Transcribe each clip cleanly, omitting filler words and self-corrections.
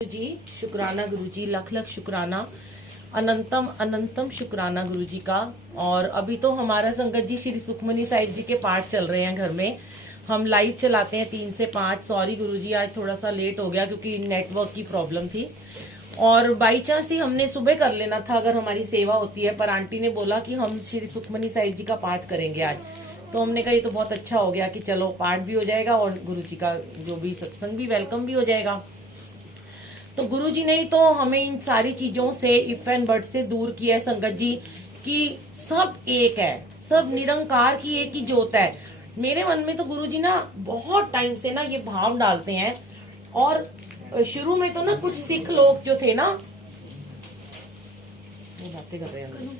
जी शुक्राना गुरुजी, लख लख शुक्राना, अनंतम अनंतम शुक्राना गुरुजी का। और अभी तो हमारा संगत जी श्री सुखमनी साहिब जी के पाठ चल रहे हैं घर में। हम लाइव चलाते हैं 3 से 5। सॉरी गुरुजी, आज थोड़ा सा लेट हो गया क्योंकि नेटवर्क की प्रॉब्लम थी। और बाई चांस ही हमने सुबह कर लेना था अगर हमारी सेवा होती है, पर आंटी ने बोला कि हम श्री सुखमनी साहिब जी का पाठ करेंगे आज। तो हमने कहा ये तो बहुत अच्छा हो गया कि चलो पाठ भी हो जाएगा और गुरुजी का जो भी सत्संग भी वेलकम भी हो जाएगा। तो गुरुजी ने ही तो हमें इन सारी चीजों से, इफ एंड बट से दूर किया है संगत जी, कि सब एक है, सब निरंकार की एक ही ज्योत है। मेरे मन में तो गुरुजी ना बहुत टाइम से ना ये भाव डालते हैं। और शुरू में तो ना कुछ सिख लोग जो थे ना, वो बातें कर रहे हैं,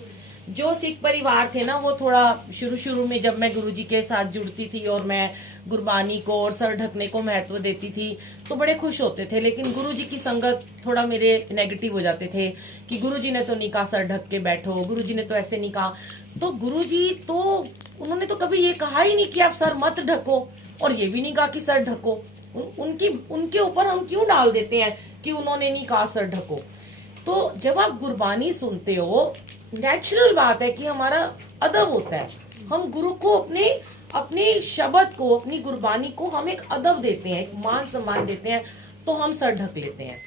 जो सिख परिवार थे ना, वो थोड़ा शुरू में जब मैं गुरुजी के साथ जुड़ती थी और मैं गुरबानी को और सर ढकने को महत्व देती थी तो बड़े खुश होते थे। लेकिन गुरुजी की संगत थोड़ा मेरे नेगेटिव हो जाते थे कि गुरुजी ने तो नहीं कहा सर ढक के बैठो, गुरुजी ने तो ऐसे नहीं कहा। तो गुरुजी तो उन्होंने तो कभी ये कहा ही नहीं कि आप सर मत ढको, और ये भी नहीं कहा कि सर ढको। उनके ऊपर हम क्यों डाल देते हैं कि उन्होंने नहीं कहा सर ढको। तो जब आप गुरबानी सुनते हो, नेचुरल बात है कि हमारा अदब होता है। हम गुरु को अपने शब्द को, अपनी गुरबानी को हम एक अदब देते हैं, एक मान सम्मान देते हैं, तो हम सर ढक लेते हैं।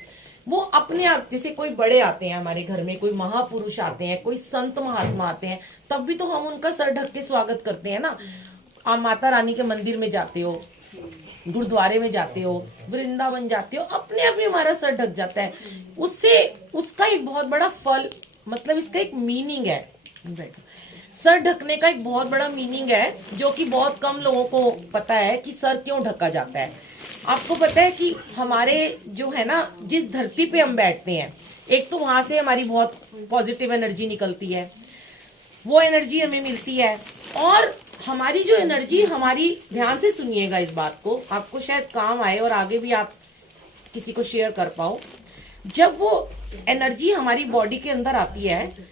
वो अपने आप, जैसे कोई बड़े आते हैं हमारे घर में, कोई महापुरुष आते हैं, कोई संत महात्मा आते हैं, तब भी तो हम उनका सर ढक के स्वागत करते हैं ना। आप माता रानी के मंदिर में जाते हो, गुरुद्वारे में जाते हो, वृंदावन जाते हो, अपने आप ही हमारा सर ढक जाता है। उससे उसका एक बहुत बड़ा फल, मतलब इसका एक मीनिंग है। सर ढकने का एक बहुत बड़ा मीनिंग है जो कि बहुत कम लोगों को पता है कि सर क्यों ढका जाता है। आपको पता है कि हमारे जो है ना, जिस धरती पे हम बैठते हैं, एक तो वहां से हमारी बहुत पॉजिटिव एनर्जी निकलती है, वो एनर्जी हमें मिलती है। और हमारी जो एनर्जी, हमारी, ध्यान से सुनिएगा इस बात को, आपको शायद काम आए और आगे भी आप किसी को शेयर कर पाओ। जब वो एनर्जी हमारी बॉडी के अंदर आती है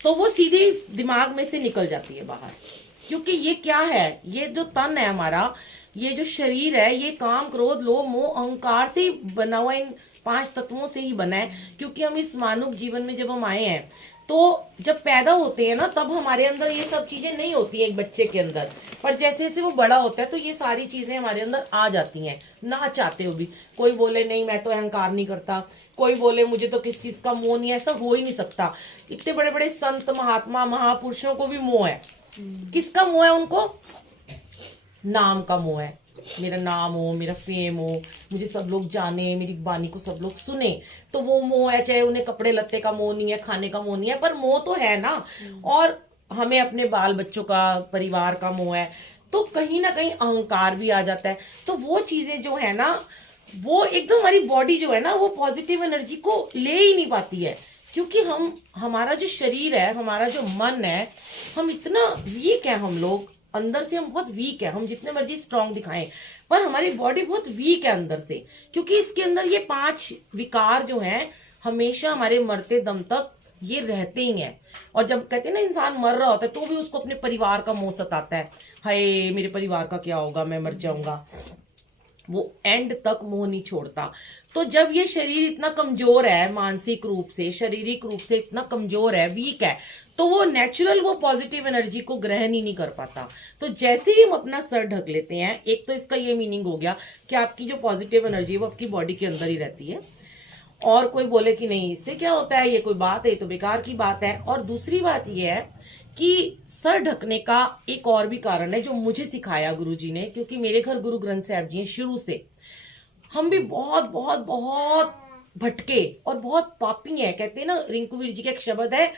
तो वो सीधे दिमाग में से निकल जाती है बाहर। क्योंकि ये क्या है, ये जो तन है हमारा, ये जो शरीर है, ये काम क्रोध लोभ मोह अहंकार से ही बना हुआ, इन 5 तत्वों से ही बना है। क्योंकि हम इस मानव जीवन में जब हम आए हैं, तो जब पैदा होते हैं ना, तब हमारे अंदर ये सब चीजें नहीं होती है एक बच्चे के अंदर। पर जैसे जैसे वो बड़ा होता है तो ये सारी चीजें हमारे अंदर आ जाती हैं, ना चाहते हुए भी। कोई बोले नहीं मैं तो अहंकार नहीं करता, कोई बोले मुझे तो किस चीज का मोह नहीं है, ऐसा हो ही नहीं सकता। इतने बड़े बड़े संत महात्मा महापुरुषों को भी मोह है। किसका मोह है उनको? नाम का मोह है। मेरा नाम हो, मेरा फेम हो, मुझे सब लोग जाने, मेरी वाणी को सब लोग सुने, तो वो मोह है। चाहे उन्हें कपड़े लत्ते का मोह नहीं है, खाने का मोह नहीं है, पर मोह तो है ना। और हमें अपने बाल बच्चों का, परिवार का मोह है। तो कहीं ना कहीं अहंकार भी आ जाता है। तो वो चीजें जो है ना, वो एकदम हमारी बॉडी जो है ना, वो पॉजिटिव एनर्जी को ले ही नहीं पाती है। क्योंकि हमारा जो शरीर है, हमारा जो मन है, हम इतना वीक है, हम लोग अंदर से हम बहुत वीक है। हम जितने मर्जी स्ट्रांग दिखाएं, पर हमारी बॉडी बहुत वीक है अंदर से। क्योंकि इसके अंदर ये 5 विकार जो हैं, हमेशा हमारे मरते दम तक ये रहते ही हैं। और जब कहते हैं ना इंसान मर रहा होता है, तो भी उसको अपने परिवार का मोह सताता है। हाय मेरे परिवार का क्या होगा, मैं मर जाऊंगा। वो एंड तक मोह नहीं छोड़ता। तो जब ये शरीर इतना कमजोर है, मानसिक रूप से, शारीरिक रूप से इतना कमजोर है, वीक है, तो वो नेचुरल, वो पॉजिटिव एनर्जी को ग्रहण ही नहीं कर पाता। तो जैसे ही हम अपना सर ढक लेते हैं, एक तो इसका ये मीनिंग हो गया कि आपकी जो पॉजिटिव एनर्जी है वो आपकी बॉडी के अंदर ही रहती है। और कोई बोले कि नहीं इससे क्या होता है, ये कोई बात है, ये तो बेकार की बात है। और दूसरी बात ये है कि सर ढकने का एक और भी कारण है जो मुझे सिखाया गुरुजी ने। क्योंकि मेरे घर गुरु ग्रंथ साहब जी हैं शुरू से। हम भी बहुत बहुत बहुत भटके और बहुत पापी हैं। कहते हैं ना, रिंकू वीर जी का एक शब्द है,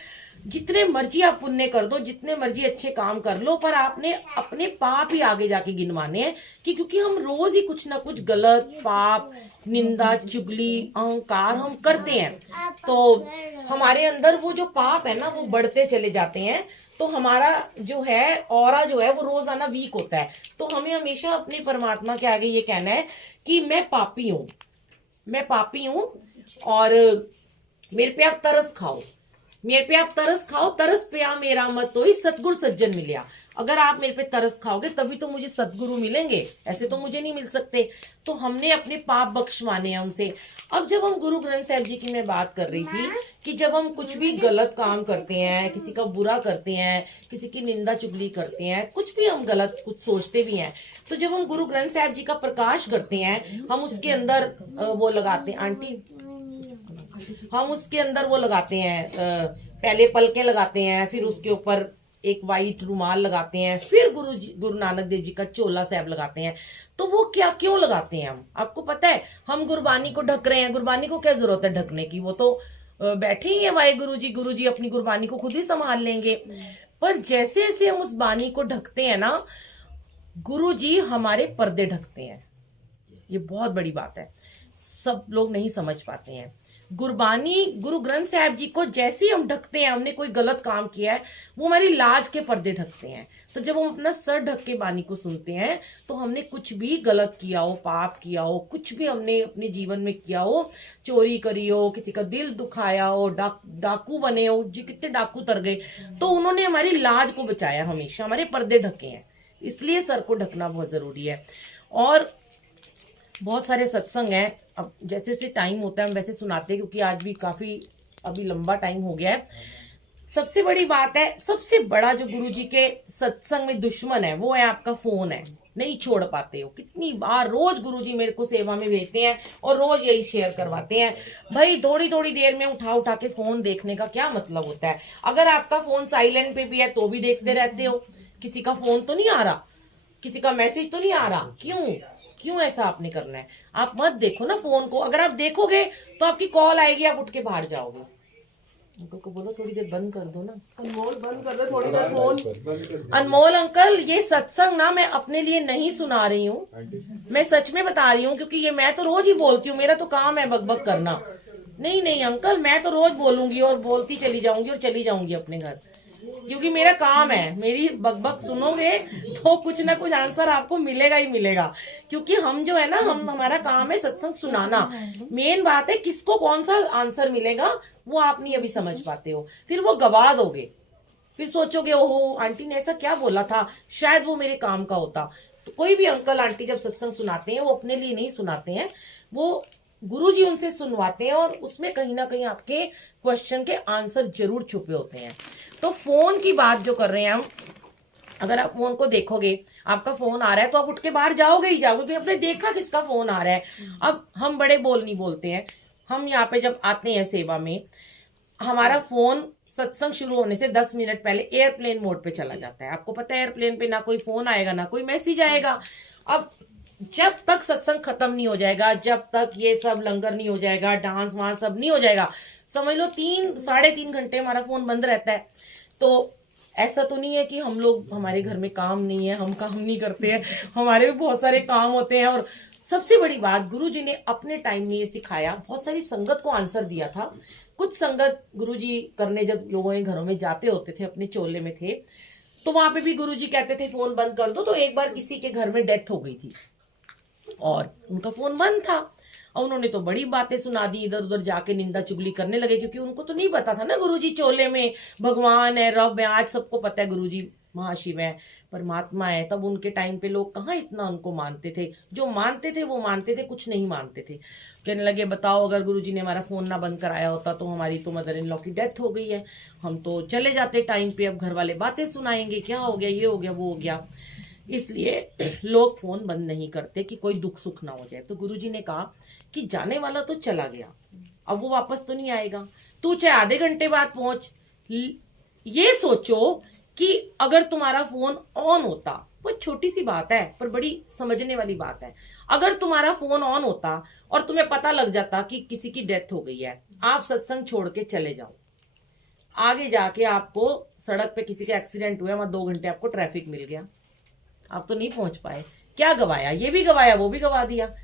जितने मर्जी आप पुण्य कर दो, जितने मर्जी अच्छे काम कर लो, पर आपने अपने पाप ही आगे जाके गिनवाने हैं। कि क्योंकि हम रोज ही कुछ ना कुछ गलत, पाप, निंदा, चुगली, अहंकार हम करते हैं। तो हमारे अंदर वो जो पाप है ना, वो बढ़ते चले जाते हैं। तो हमारा जो है ऑरा जो है, वो रोजाना वीक होता है। तो हमें हमेशा अपने परमात्मा के आगे ये कहना है कि मैं पापी हूं, मैं पापी हूं, और मेरे पे आप तरस खाओ, मेरे पे आप तरस खाओ। तरस पिया मेरा मत तो ही सतगुर सज्जन मिलिया। अगर आप मेरे पे तरस खाओगे तभी तो मुझे सदगुरु मिलेंगे, ऐसे तो मुझे नहीं मिल सकते। तो हमने अपने पाप बख्शवाने हैं उनसे। अब जब हम गुरु ग्रंथ साहिब जी की मैं बात कर रही थी कि जब हम कुछ भी गलत काम करते हैं, किसी का बुरा करते हैं, किसी की निंदा चुगली करते हैं, कुछ भी हम गलत कुछ सोचते भी हैं, तो जब हम गुरु ग्रंथ साहिब जी का प्रकाश करते हैं, हम उसके अंदर वो लगाते हैं, आंटी हम उसके अंदर वो लगाते हैं, पहले पलके लगाते हैं, फिर उसके ऊपर एक वाइट रुमाल लगाते हैं, फिर गुरु नानक देव जी का चोला साहब लगाते हैं। तो वो क्या क्यों लगाते हैं हम, आपको पता है? हम गुरबानी को ढक रहे हैं। गुरबानी को क्या जरूरत है ढकने की, वो तो बैठे ही है वाहे गुरु जी अपनी गुरबानी को खुद ही संभाल लेंगे। पर जैसे जैसे हम उस बानी को ढकते हैं ना, गुरु जी हमारे पर्दे ढकते हैं। ये बहुत बड़ी बात है, सब लोग नहीं समझ पाते हैं। गुरबानी गुरु ग्रंथ साहिब जी को जैसे ही हम ढकते हैं, हमने कोई गलत काम किया है, वो हमारी लाज के पर्दे ढकते हैं। तो जब हम अपना सर ढक के बानी को सुनते हैं, तो हमने कुछ भी गलत किया हो, पाप किया हो, कुछ भी हमने अपने जीवन में किया हो, चोरी करी हो, किसी का दिल दुखाया हो, डाकू बने हो, जी कितने डाकू तर गए, तो उन्होंने हमारी लाज को बचाया, हमेशा हमारे पर्दे ढके हैं। इसलिए सर को ढकना बहुत जरूरी है। और बहुत सारे सत्संग हैं, अब जैसे जैसे टाइम होता है हम वैसे सुनाते हैं, क्योंकि आज भी काफी अभी लंबा टाइम हो गया है। सबसे बड़ी बात है, सबसे बड़ा जो गुरुजी के सत्संग में दुश्मन है वो है आपका फोन है। नहीं छोड़ पाते हो। कितनी बार रोज गुरुजी मेरे को सेवा में भेजते हैं और रोज यही शेयर करवाते हैं, भाई थोड़ी थोड़ी देर में उठा उठा के फोन देखने का क्या मतलब होता है? अगर आपका फोन साइलेंट पे भी है तो भी देखते रहते हो। किसी का फोन तो नहीं आ रहा, किसी का मैसेज तो नहीं आ रहा, क्यों ऐसा आपने करना है? आप मत देखो ना फोन को। अगर आप देखोगे तो आपकी कॉल आएगी, आप उठ के बाहर जाओगे। अंकल को बोलो थोड़ी देर बंद कर दो ना, अनमोल बंद कर दो थोड़ी देर फोन। अनमोल अंकल, ये सत्संग ना मैं अपने लिए नहीं सुना रही हूँ, मैं सच में बता रही हूँ, क्योंकि ये मैं तो रोज ही बोलती हूँ, मेरा तो काम है बकबक करना। नहीं अंकल, मैं तो रोज बोलूंगी और बोलती चली जाऊंगी और चली जाऊंगी अपने घर, क्योंकि मेरा काम है। मेरी बकबक सुनोगे तो कुछ ना कुछ आंसर आपको मिलेगा ही मिलेगा, क्योंकि हम जो है ना, हमारा काम है सत्संग सुनाना। मेन बात है किसको कौन सा आंसर मिलेगा वो आप नहीं अभी समझ पाते हो, फिर वो गवा दोगे, फिर सोचोगे ओहो आंटी ने ऐसा क्या बोला था, शायद वो मेरे काम का होता। तो कोई भी अंकल आंटी जब सत्संग सुनाते हैं वो अपने लिए नहीं सुनाते हैं, वो गुरुजी उनसे सुनवाते हैं, और उसमें कहीं ना कहीं आपके क्वेश्चन के आंसर जरूर छुपे होते हैं। तो फोन की बात जो कर रहे हैं हम, अगर आप फोन को देखोगे, आपका फोन आ रहा है तो आप उठ के बाहर जाओगे ही जाओगे, क्योंकि आपने देखा किसका फोन आ रहा है। अब हम बड़े बोल नहीं बोलते हैं, हम यहाँ पे जब आते हैं सेवा में, हमारा फोन सत्संग शुरू होने से 10 मिनट पहले एयरप्लेन मोड पे चला जाता है। आपको पता है एयरप्लेन पे ना कोई फोन आएगा ना कोई मैसेज आएगा। अब जब तक सत्संग खत्म नहीं हो जाएगा, जब तक ये सब लंगर नहीं हो जाएगा, डांस वांस सब नहीं हो जाएगा, समझ लो 3-3.5 घंटे हमारा फोन बंद रहता है। तो ऐसा तो नहीं है कि हम लोग, हमारे घर में काम नहीं है, हम काम नहीं करते हैं, हमारे भी बहुत सारे काम होते हैं। और सबसे बड़ी बात, गुरुजी ने अपने टाइम में ये सिखाया, बहुत सारी संगत को आंसर दिया था। कुछ संगत गुरुजी करने जब लोगों के घरों में जाते होते थे, अपने चोले में थे, तो वहां पे भी गुरुजी कहते थे फोन बंद कर दो। तो एक बार किसी के घर में डेथ हो गई थी और उनका फोन बंद था, और उन्होंने तो बड़ी बातें सुना दी, इधर उधर जाके निंदा चुगली करने लगे, क्योंकि उनको तो नहीं पता था ना गुरुजी चोले में भगवान है, रब है। आज सबको पता है गुरुजी महाशिव है, परमात्मा है। तब उनके टाइम पे लोग कहाँ इतना उनको मानते थे, जो मानते थे वो मानते थे, कुछ नहीं मानते थे। कहने लगे बताओ अगर गुरुजी ने हमारा फोन ना बंद कराया होता तो हमारी तो मदर इन लॉ की डेथ हो गई है, हम तो चले जाते टाइम पे, अब घर वाले बातें सुनाएंगे, क्या हो गया, ये हो गया, वो हो गया। इसलिए लोग फोन बंद नहीं करते कि कोई दुख सुख ना हो जाए। तो गुरुजी ने कहा कि जाने वाला तो चला गया, अब वो वापस तो नहीं आएगा, तू चाहे आधे घंटे बाद पहुंच। ये सोचो कि अगर तुम्हारा फोन ऑन होता, वो छोटी सी बात है पर बड़ी समझने वाली बात है, अगर तुम्हारा फोन ऑन होता और तुम्हें पता लग जाता कि किसी की डेथ हो गई है, आप सत्संग छोड़ के चले जाओ, आगे जाके आपको सड़क पे किसी का एक्सीडेंट हुआ, वहां 2 घंटे आपको ट्रैफिक मिल गया, आप तो नहीं पहुंच पाए, क्या गवाया? ये भी गवाया, वो भी गवा दिया।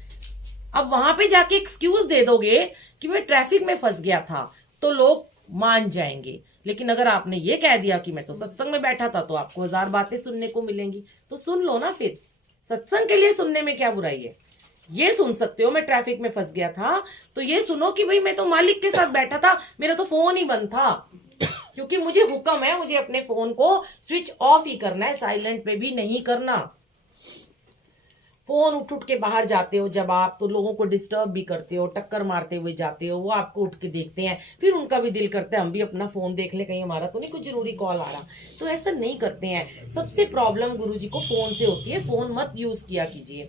अब वहां पे जाके एक्सक्यूज दे दोगे कि मैं ट्रैफिक में फंस गया था, तो लोग मान जाएंगे। लेकिन अगर आपने ये कह दिया कि मैं तो सत्संग में बैठा था, तो आपको 1000 बातें सुनने को मिलेंगी, तो सुन लो ना। फिर सत्संग के लिए सुनने में क्या बुराई है? ये सुन सकते हो मैं ट्रैफिक में फंस गया था, तो ये सुनो कि भाई मैं तो मालिक के साथ बैठा था, मेरा तो फोन ही बंद था, क्योंकि मुझे हुक्म है, मुझे अपने फोन को स्विच ऑफ ही करना है, साइलेंट पे भी नहीं करना। फोन उठ के बाहर जाते हो जब आप, तो लोगों को डिस्टर्ब भी करते हो, टक्कर मारते हुए जाते हो, वो आपको उठ के देखते हैं, फिर उनका भी दिल करता है हम भी अपना फोन देख ले, कहीं हमारा तो नहीं कुछ जरूरी कॉल आ रहा। तो ऐसा नहीं करते हैं। सबसे प्रॉब्लम गुरुजी को फोन से होती है, फोन मत यूज किया कीजिए।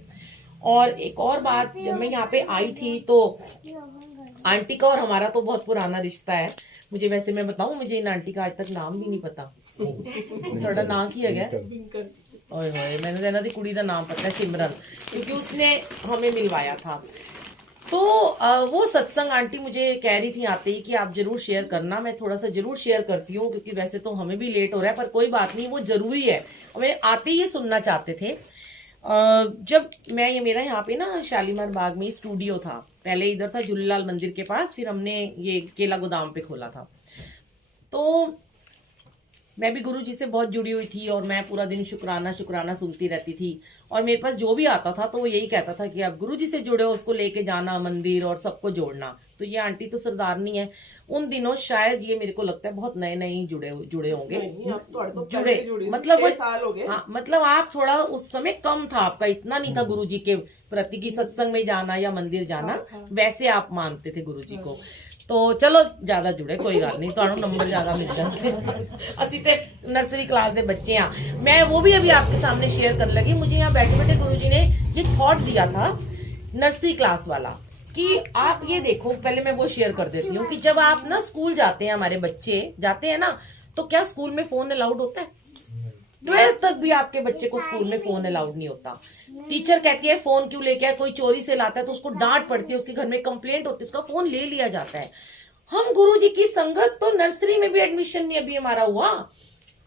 और एक और बात, जब मैं यहाँ पे आई थी तो आंटी का और हमारा तो बहुत पुराना रिश्ता है। मुझे वैसे मैं बताऊं, मुझे इन आंटी का आज तक नाम भी नहीं पता। थोड़ा नाम की है ओए होए, मैंने कहना थी कुड़ी का नाम पता है, सिमरन, क्योंकि उसने हमें मिलवाया था। तो वो सत्संग आंटी मुझे कह रही थी आते ही कि आप जरूर शेयर करना। मैं थोड़ा सा जरूर शेयर करती हूँ, क्योंकि वैसे तो हमें भी लेट हो रहा है, पर कोई बात नहीं, वो जरूरी है। हमें आते ही ये सुनना चाहते थे। जब मैं ये मेरा यहाँ पे ना शालीमार बाग में स्टूडियो था, पहले इधर था झूलेलाल मंदिर के पास, फिर हमने ये केला गोदाम पे खोला था। तो मैं भी गुरु जी से बहुत जुड़ी हुई थी और मैं पूरा दिन शुक्राना शुक्राना सुनती रहती थी। और मेरे पास जो भी आता था तो वो यही कहता था कि आप गुरु जी से जुड़े हो, उसको लेके जाना मंदिर और सबको जोड़ना। तो ये आंटी तो सरदारनी है। उन दिनों शायद ये मेरे को लगता है बहुत नए नए जुड़े होंगे, जुड़े मतलब 6 साल हो गए। हाँ, मतलब आप थोड़ा उस समय कम था आपका, इतना नहीं था गुरु जी के प्रति की सत्संग में जाना या मंदिर जाना, वैसे आप मानते थे गुरु जी को। तो चलो ज्यादा जुड़े, कोई गल नहीं, ਤੁਹਾਨੂੰ नंबर ज्यादा मिल जाते। ਅਸੀਂ ਤੇ नर्सरी क्लास के बच्चे हैं। मैं वो भी अभी आपके सामने शेयर करने लगी। मुझे यहाँ बैठे बैठे गुरुजी ने ये थॉट दिया था नर्सरी क्लास वाला, कि आप ये देखो, पहले मैं वो शेयर कर देती हूँ कि जब आप ना स्कूल जाते हैं, हमारे बच्चे जाते हैं ना, तो क्या स्कूल में फोन अलाउड होता है? 12th तक भी आपके बच्चे को स्कूल में फोन अलाउड नहीं होता। टीचर कहती है फोन क्यों लेके आए, कोई चोरी से लाता है तो उसको डांट पड़ती है, उसके घर में कंप्लेंट होती है, उसका फोन ले लिया जाता है। हम गुरुजी की संगत तो नर्सरी में भी एडमिशन नहीं अभी हमारा हुआ,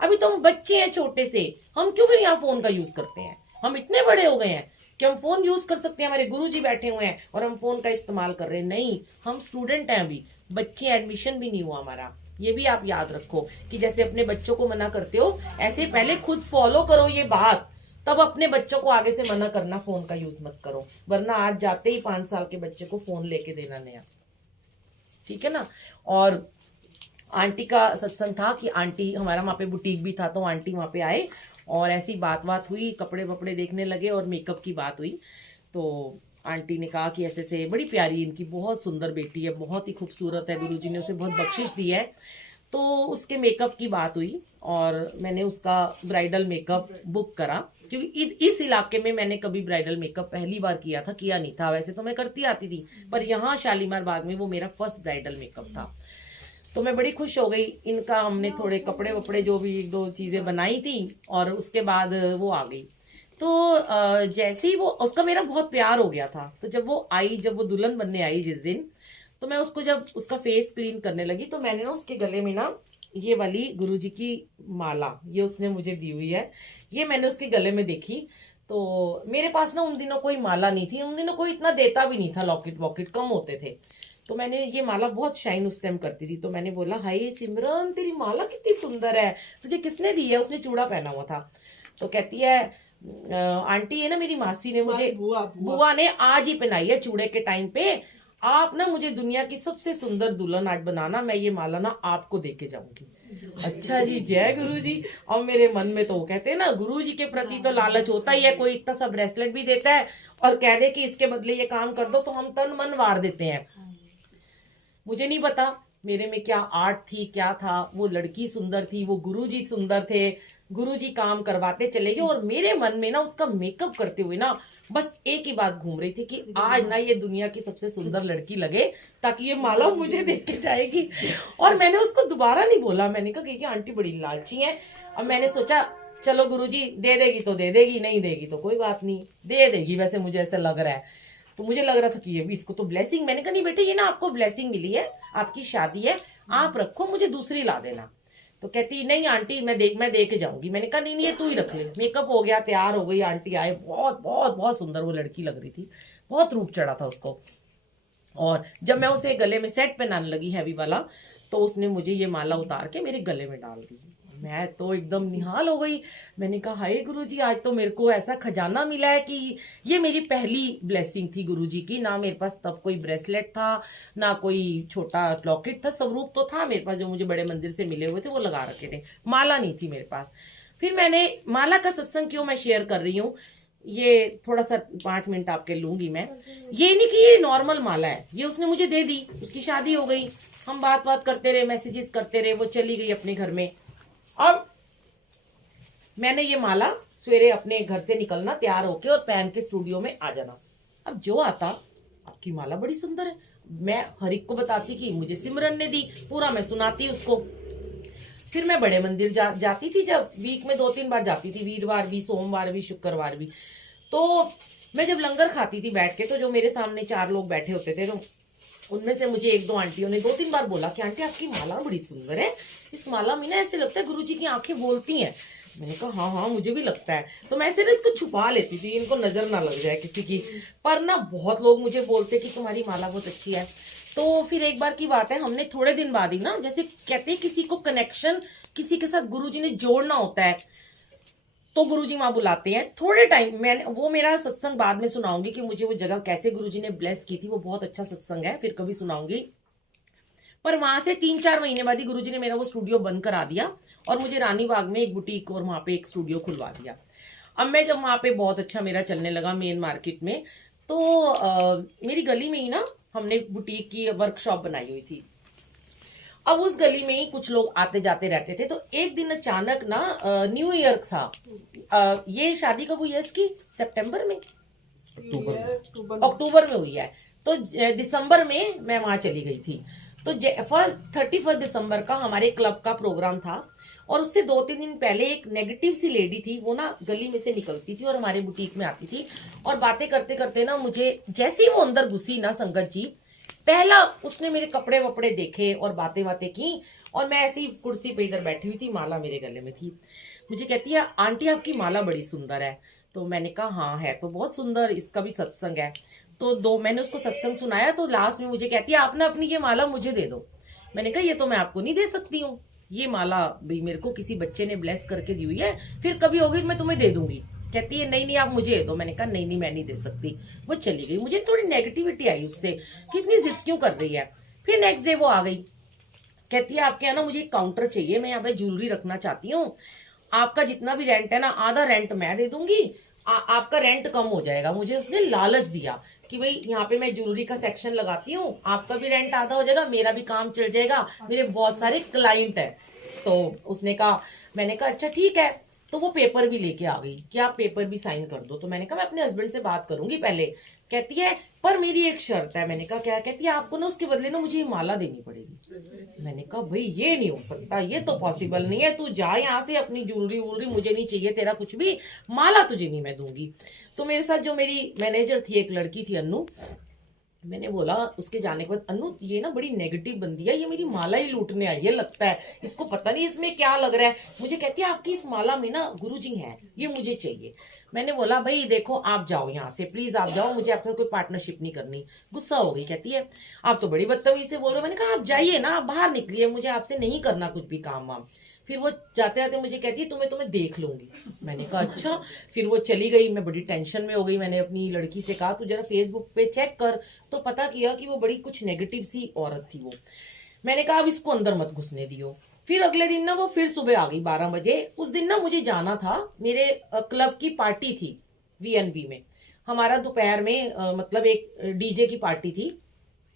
अभी तो हम बच्चे हैं छोटे से, हम क्यों फिर यहाँ फोन का यूज करते हैं? हम इतने बड़े हो गए हैं कि हम फोन यूज कर सकते हैं, हमारे गुरुजी बैठे हुए हैं और हम फोन का इस्तेमाल कर रहे हैं। नहीं, हम स्टूडेंट हैं, अभी बच्चे, एडमिशन भी नहीं हुआ हमारा। ये भी आप याद रखो कि जैसे अपने बच्चों को मना करते हो, ऐसे पहले खुद फॉलो करो ये बात, तब अपने बच्चों को आगे से मना करना, फोन का यूज मत करो, वरना आज जाते ही 5 साल के बच्चे को फोन लेके देना नया, ठीक है ना। और आंटी का सत्संग था कि आंटी, हमारा वहां पे बुटीक भी था, तो आंटी वहां पे आए और ऐसी बात हुई, कपड़े वपड़े देखने लगे और मेकअप की बात हुई। तो आंटी ने कहा कि ऐसे से बड़ी प्यारी इनकी बहुत सुंदर बेटी है, बहुत ही खूबसूरत है, गुरुजी ने उसे बहुत बख्शिश दी है। तो उसके मेकअप की बात हुई और मैंने उसका ब्राइडल मेकअप बुक करा, क्योंकि इस इलाके में मैंने कभी ब्राइडल मेकअप पहली बार किया नहीं था। वैसे तो मैं करती आती थी, पर यहाँ शालीमार बाग में वो मेरा फर्स्ट ब्राइडल मेकअप था। तो मैं बड़ी खुश हो गई। इनका हमने थोड़े कपड़े वपड़े जो भी 1-2 चीजें बनाई थी और उसके बाद वो आ गई। तो जैसे ही वो, उसका मेरा बहुत प्यार हो गया था। तो जब वो आई, जब वो दुल्हन बनने आई जिस दिन, तो मैं उसको जब उसका फेस क्लीन करने लगी, तो मैंने ना उसके गले में ना ये वाली गुरुजी की माला, ये उसने मुझे दी हुई है, ये मैंने उसके गले में देखी। तो मेरे पास ना उन दिनों कोई माला नहीं थी, उन दिनों कोई इतना देता भी नहीं था, लॉकेट वॉकेट कम होते थे। तो मैंने ये माला बहुत शाइन उस टाइम करती थी, तो मैंने बोला, हाय सिमरन तेरी माला कितनी सुंदर है, तुझे किसने दी है? उसने चूड़ा पहना हुआ था। तो कहती है, आंटी है ना मेरी मासी ने मुझे, बुआ ने आज ही पहनाई है चूड़े के टाइम पे, आप ना मुझे दुनिया की सबसे सुंदर दुल्हन आज बनाना, मैं ये माला ना आपको देके जाऊंगी। अच्छा जी, जय गुरु जी। और मेरे मन में तो वो कहते हैं ना, गुरु जी के प्रति तो लालच होता ही है, कोई इतना सा ब्रेसलेट भी देता है और कह दे कि इसके बदले ये काम कर दो, तो हम तन मन वार देते हैं। मुझे नहीं पता मेरे में क्या आर्ट थी, क्या था। वो लड़की सुंदर थी, वो गुरुजी सुंदर थे, गुरुजी काम करवाते चले गए और मेरे मन में ना उसका मेकअप करते हुए ना बस एक ही बात घूम रही थी कि आज ना ये दुनिया की सबसे सुंदर लड़की लगे, ताकि ये माला मुझे देख के जाएगी। और मैंने उसको दोबारा नहीं बोला, मैंने कहा कि आंटी बड़ी लालची है। और मैंने सोचा चलो गुरुजी दे देगी तो दे देगी, नहीं देगी तो कोई बात नहीं, दे देगी, वैसे मुझे ऐसा लग रहा है। तो मुझे लग रहा था कि ये भी, इसको तो ब्लेसिंग, मैंने कहा नहीं बेटे, ये ना आपको ब्लेसिंग मिली है, आपकी शादी है, आप रखो, मुझे दूसरी ला देना। तो कहती नहीं आंटी मैं दे के जाऊंगी। मैंने कहा नहीं ये तू ही रख ले। मेकअप हो गया, तैयार हो गई, आंटी आए, बहुत बहुत बहुत सुंदर वो लड़की लग रही थी, बहुत रूप चढ़ा था उसको। और जब मैं उसे गले में सेट पहनाने लगी हैवी वाला, तो उसने मुझे ये माला उतार के मेरे गले में डाल दी। मैं तो एकदम निहाल हो गई। मैंने कहा हाय गुरुजी, आज तो मेरे को ऐसा खजाना मिला है कि ये मेरी पहली ब्लेसिंग थी गुरुजी की। ना मेरे पास तब कोई ब्रेसलेट था, ना कोई छोटा लॉकेट था, स्वरूप तो था मेरे पास जो मुझे बड़े मंदिर से मिले हुए थे, वो लगा रखे थे, माला नहीं थी मेरे पास। फिर मैंने माला का सत्संग क्यों मैं शेयर कर रही हूँ, ये थोड़ा सा 5 मिनट आपके लूंगी मैं। ये नहीं कि ये नॉर्मल माला है, ये उसने मुझे दे दी, उसकी शादी हो गई, हम बात करते रहे, मैसेजेस करते रहे, वो चली गई अपने घर में। अब मैंने ये माला सवेरे अपने घर से निकलना, तैयार होके और पहन के स्टूडियो में आ जाना। अब जो आता, आपकी माला बड़ी सुंदर है, मैं हर एक को बताती कि मुझे सिमरन ने दी, पूरा मैं सुनाती उसको। फिर मैं बड़े मंदिर जाती थी, जब वीक में 2-3 बार जाती थी, वीरवार भी, सोमवार भी, शुक्रवार भी। तो मैं जब लंगर खाती थी बैठ के, तो जो मेरे सामने 4 लोग बैठे होते थे, तो उनमें से मुझे 1-2 आंटियों ने 2-3 बार बोला कि आंटी आपकी माला बड़ी सुंदर है, इस माला में ना ऐसे लगता है गुरुजी की आंखें बोलती हैं। मैंने कहा हाँ मुझे भी लगता है। तो मैं ऐसे ना इसको छुपा लेती थी, इनको नजर ना लग जाए किसी की। पर ना बहुत लोग मुझे बोलते कि तुम्हारी माला बहुत अच्छी है। तो फिर एक बार की बात है, हमने थोड़े दिन बाद ही ना, जैसे कहते हैं किसी को कनेक्शन किसी के साथ गुरुजी ने जोड़ना होता है, तो गुरुजी माँ बुलाते हैं। थोड़े टाइम मैंने वो मेरा सत्संग बाद में सुनाऊंगी कि मुझे वो जगह कैसे गुरुजी ने ब्लेस की थी, वो बहुत अच्छा सत्संग है, फिर कभी सुनाऊंगी। पर वहां से 3-4 महीने बाद ही गुरुजी ने मेरा वो स्टूडियो बंद करा दिया और मुझे रानी बाग में एक बुटीक और वहां पे एक स्टूडियो खुलवा दिया। अब मैं जब वहां पे बहुत अच्छा मेरा चलने लगा मेन मार्केट में, तो मेरी गली में ही ना हमने बुटीक की वर्कशॉप बनाई हुई थी। अब उस गली में ही कुछ लोग आते जाते रहते थे। तो एक दिन अचानक ना न्यू ईयर था, ये शादी कब हुई है इसकी, सितंबर में, अक्टूबर में हुई है। तो दिसंबर में मैं वहां चली गई थी। तो 31 दिसंबर का हमारे क्लब का प्रोग्राम था, और उससे 2-3 दिन पहले एक नेगेटिव सी लेडी थी, वो ना गली में से निकलती थी और हमारे बुटीक में आती थी, और बातें करते करते ना मुझे जैसे ही वो अंदर घुसी ना संगत जी, पहला उसने मेरे कपड़े वपड़े देखे और बातें की, और मैं ऐसी कुर्सी पे इधर बैठी हुई थी, माला मेरे गले में थी। मुझे कहती है आंटी आपकी माला बड़ी सुंदर है। तो मैंने कहा हाँ है तो बहुत सुंदर, इसका भी सत्संग है। तो मैंने उसको सत्संग सुनाया, तो लास्ट में मुझे कहती है आप ना अपनी ये माला मुझे दे दो। मैंने कहा ये तो मैं आपको नहीं दे सकती हूँ, ये माला भाई मेरे को किसी बच्चे ने ब्लेस करके दी हुई है, फिर कभी होगी मैं तुम्हें दे दूंगी। कहती है नहीं आप मुझे दे दो। मैंने कहा नहीं मैं नहीं दे सकती। वो चली गई। मुझे थोड़ी नेगेटिविटी आई उससे कि इतनी जिद क्यों कर रही है। फिर नेक्स्ट डे वो आ गई, कहती है आपके यहाँ ना मुझे एक काउंटर चाहिए, मैं यहाँ पे ज्वेलरी रखना चाहती हूँ, आपका जितना भी रेंट है ना आधा रेंट मैं दे दूंगी, आपका रेंट कम हो जाएगा। मुझे उसने लालच दिया कि भाई यहाँ पे मैं ज्वेलरी का सेक्शन लगाती हूँ, आपका भी रेंट आधा हो जाएगा, मेरा भी काम चल जाएगा, मेरे बहुत सारे क्लाइंट हैं। तो उसने कहा, मैंने कहा अच्छा ठीक है। तो वो पेपर भी लेके आ गई कि आप पेपर भी साइन कर दो। तो मैंने कहा मैं अपने हस्बैंड से बात करूंगी पहले। कहती है पर मेरी एक शर्त है। मैंने कहा क्या। कहती है आपको ना उसके बदले ना मुझे ये माला देनी पड़ेगी। मैंने कहा भाई ये नहीं हो सकता, ये तो पॉसिबल नहीं है, तू जा यहाँ से, अपनी ज्वेलरी वूलरी मुझे नहीं चाहिए तेरा कुछ भी, माला तुझे नहीं मैं दूंगी। तो मेरे साथ जो मेरी मैनेजर थी, एक लड़की थी अन्नू, मैंने बोला उसके जाने के बाद, अन्नू ये ना बड़ी नेगेटिव बंदी है, ये मेरी माला ही लूटने आई है लगता है, इसको पता नहीं इसमें क्या लग रहा है। मुझे कहती है आपकी इस माला में ना गुरुजी हैं, ये मुझे चाहिए। मैंने बोला भाई देखो आप जाओ यहाँ से, प्लीज आप जाओ, मुझे आपके साथ कोई पार्टनरशिप नहीं करनी। गुस्सा हो गई, कहती है आप तो बड़ी बदतमीजी से बोल रहे हो। मैंने कहा आप जाइए ना, आप बाहर निकलिए, मुझे आपसे नहीं करना कुछ भी काम वाम। फिर वो जाते जाते मुझे कहती है तुम्हें देख लूंगी। मैंने कहा अच्छा। फिर वो चली गई, मैं बड़ी टेंशन में हो गई। मैंने अपनी लड़की से कहा तू जरा फेसबुक पे चेक कर। तो पता किया कि वो बड़ी कुछ नेगेटिव सी औरत थी वो। मैंने कहा अब इसको अंदर मत घुसने दियो। फिर अगले दिन ना वो फिर सुबह आ गई 12 बजे। उस दिन ना मुझे जाना था, मेरे क्लब की पार्टी थी VNV में, हमारा दोपहर में मतलब एक डीजे की पार्टी थी,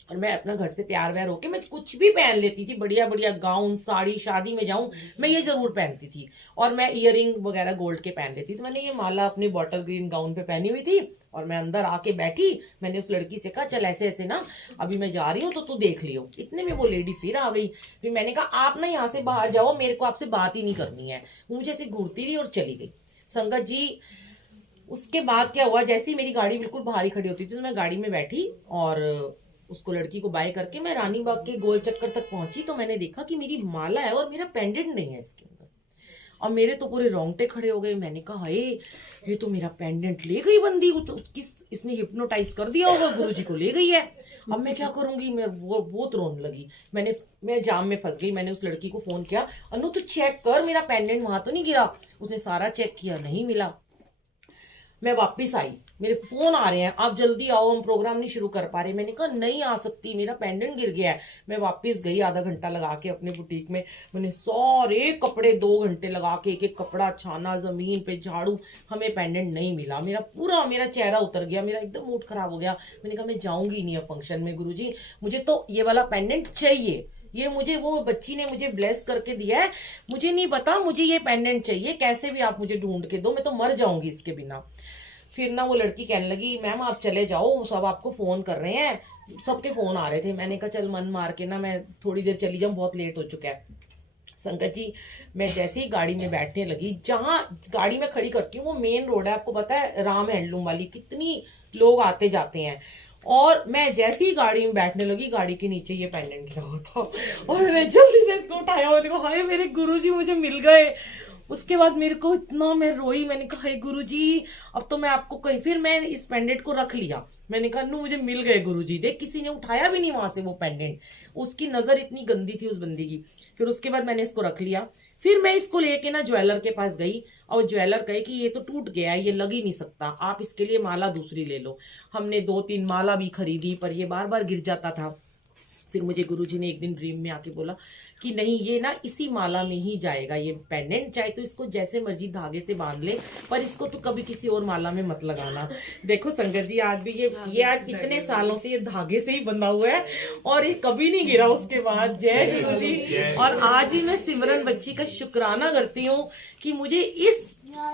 और मैं अपना घर से तैयार व्यार होके मैं कुछ भी पहन लेती थी, बढ़िया बढ़िया गाउन साड़ी, शादी में जाऊं मैं ये जरूर पहनती थी, और मैं इयररिंग वगैरह गोल्ड के पहन लेती थी। तो मैंने ये माला अपनी बॉटल ग्रीन गाउन पे पहनी हुई थी, और मैं अंदर आके बैठी। मैंने उस लड़की से कहा चल ऐसे ऐसे ना अभी मैं जा रही हूँ तो तू देख लियो। इतने में वो लेडी फिर आ गई। फिर मैंने कहा आप ना यहाँ से बाहर जाओ, मेरे को आपसे बात ही नहीं करनी है। वो मुझे ऐसे घूरती रही और चली गई। संगत जी उसके बाद क्या हुआ, जैसे ही मेरी गाड़ी बिल्कुल बाहर ही खड़ी होती थी तो मैं गाड़ी में बैठी और उसको लड़की को बाय करके मैं रानी बाग के गोल चक्कर तक पहुंची। तो मैंने देखा कि मेरी माला है और मेरा पेंडेंट नहीं है इसके अंदर। अब मेरे तो पूरे रोंगटे खड़े हो गए। मैंने कहा हाय, ये तो मेरा पेंडेंट ले गई बंदी, किस इसने हिप्नोटाइज कर दिया होगा, गुरुजी को ले गई है। अब मैं क्या करूंगी, मैं वो बहुत रोने लगी। मैं जाम में फंस गई। मैंने उस लड़की को फोन किया, अनु तू चेक कर मेरा पेंडेंट वहां तो नहीं गिरा। उसने सारा चेक किया, नहीं मिला। मैं वापस आई, मेरे फोन आ रहे हैं, आप जल्दी आओ, हम प्रोग्राम नहीं शुरू कर पा रहे। मैंने कहा नहीं आ सकती, मेरा पेंडेंट गिर गया है। मैं वापस गई, आधा घंटा लगा के अपने बुटीक में। मैंने सारे कपड़े 2 घंटे लगा के एक एक कपड़ा छाना, जमीन पे झाड़ू, हमें पेंडेंट नहीं मिला। मेरा चेहरा उतर गया, मेरा एकदम मूड खराब हो गया। मैंने कहा मैं जाऊंगी नहीं अब फंक्शन में, गुरुजी मुझे तो ये वाला पेंडेंट चाहिए। ये मुझे वो बच्ची ने मुझे ब्लेस करके दिया है, मुझे नहीं पता, मुझे ये पेंडेंट चाहिए, कैसे भी आप मुझे ढूंढ के दो, मैं तो मर जाऊंगी इसके बिना। फिर ना वो लड़की कहने लगी मैम आप चले जाओ, सब आपको फोन कर रहे हैं, सबके फोन आ रहे थे। मैंने कहा चल मन मार के ना मैं थोड़ी देर चली जाऊं, बहुत लेट हो चुका है। संगत जी, मैं जैसे ही गाड़ी में बैठने लगी, जहां गाड़ी में खड़ी करती हूँ वो मेन रोड है, आपको पता है राम हैंडलूम वाली, कितनी लोग आते जाते हैं। और मैं जैसे ही गाड़ी में बैठने लगी, गाड़ी के नीचे ये पेंडेंट गिरा हुआ था और मैंने जल्दी से इसको उठाया और कहा हाय मेरे गुरुजी मुझे मिल गए। उसके बाद मेरे को इतना मैं रोई, मैंने कहा हे गुरुजी अब तो मैं आपको कहीं, फिर मैं इस पेंडेंट को रख लिया। मैंने कहा नू मुझे मिल गए गुरुजी, देख किसी ने उठाया भी नहीं वहां से वो पेंडेंट, उसकी नजर इतनी गंदी थी उस बंदी की। फिर उसके बाद मैंने इसको रख लिया। फिर मैं इसको लेके ना ज्वेलर के पास गई और ज्वेलर कहे कि ये तो टूट गया है, ये लग ही नहीं सकता, आप इसके लिए माला दूसरी ले लो। हमने 2-3 माला भी खरीदी पर ये बार बार गिर जाता था। फिर मुझे गुरुजी ने एक दिन ड्रीम में आके बोला कि नहीं ये ना इसी माला में ही जाएगा ये पेंडेंट, चाहे तो इसको जैसे मर्जी धागे से बांध ले, पर इसको तो कभी किसी और माला में मत लगाना। देखो संगत जी आज भी ये आज कितने सालों से ये धागे से ही बंधा हुआ है और ये कभी नहीं गिरा उसके बाद। जय गुरु जी। और आज भी मैं सिमरन बच्ची का शुक्राना करती हूँ कि मुझे इस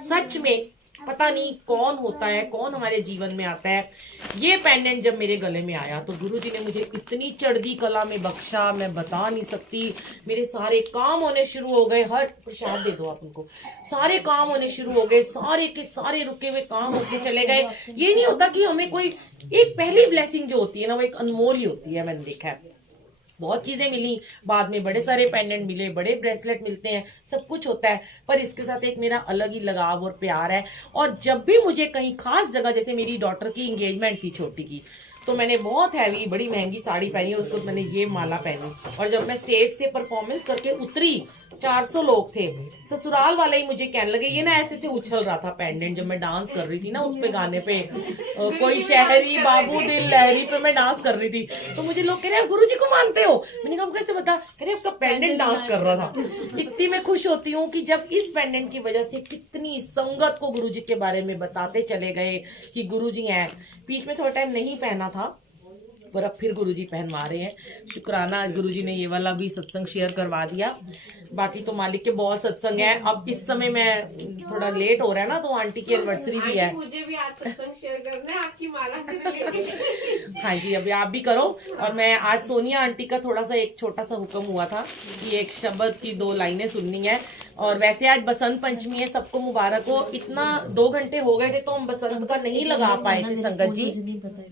सच में पता नहीं कौन होता है, कौन हमारे जीवन में आता है। ये पेंडेंट जब मेरे गले में आया तो गुरुजी ने मुझे इतनी चढ़दी कला में बख्शा, मैं बता नहीं सकती। मेरे सारे काम होने शुरू हो गए, हर प्रसाद दे दो आप उनको, सारे काम होने शुरू हो गए, सारे के सारे रुके हुए काम होते चले गए। ये नहीं होता कि हमें कोई एक पहली ब्लेसिंग जो होती है ना वो एक अनमोल ही होती है। मैंने देखा है बहुत चीजें मिली, बाद में बड़े सारे पेंडेंट मिले, बड़े ब्रेसलेट मिलते हैं, सब कुछ होता है, पर इसके साथ एक मेरा अलग ही लगाव और प्यार है। और जब भी मुझे कहीं खास जगह, जैसे मेरी डॉटर की एंगेजमेंट थी छोटी की, तो मैंने बहुत हैवी बड़ी महंगी साड़ी पहनी, उसको मैंने ये माला पहनी। और जब मैं स्टेज से परफॉर्मेंस करके उतरी, 400 लोग थे, ससुराल वाले ही मुझे कहने लगे ये ना ऐसे से उछल रहा था पेंडेंट, जब मैं डांस कर रही थी ना उस पे गाने पे, कोई शहरी बाबू दिल लहरी पे मैं डांस कर रही थी। तो मुझे लोग कह रहे हैं गुरुजी को मानते हो? मैंने कहा कैसे बता? कह रहे आपका पेंडेंट डांस कर रहा था। इतनी मैं खुश होती हूँ कि जब इस पेंडेंट की वजह से कितनी संगत को गुरुजी के बारे में बताते चले गए कि गुरुजी हैं। बीच में थोड़ा टाइम नहीं पहना था पर अब फिर गुरुजी पहनवा रहे हैं। शुक्राना आज गुरुजी ने ये वाला भी सत्संग शेयर करवा दिया। बाकी तो मालिक के बहुत सत्संग है। अब इस समय मैं थोड़ा लेट हो रहा है ना, तो आंटी की एनिवर्सरी भी है। मुझे भी आज सत्संग शेयर करना है आपकी माला से रिलेटेड। हाँ जी, अभी आप भी करो। और मैं आज सोनिया आंटी का थोड़ा सा एक छोटा सा हुक्म हुआ था कि एक शब्द की 2 लाइनें सुननी है। और वैसे आज बसंत पंचमी है, सबको मुबारक हो। इतना 2 घंटे हो गए थे तो हम बसंत का नहीं लगा पाए थे संगत जी।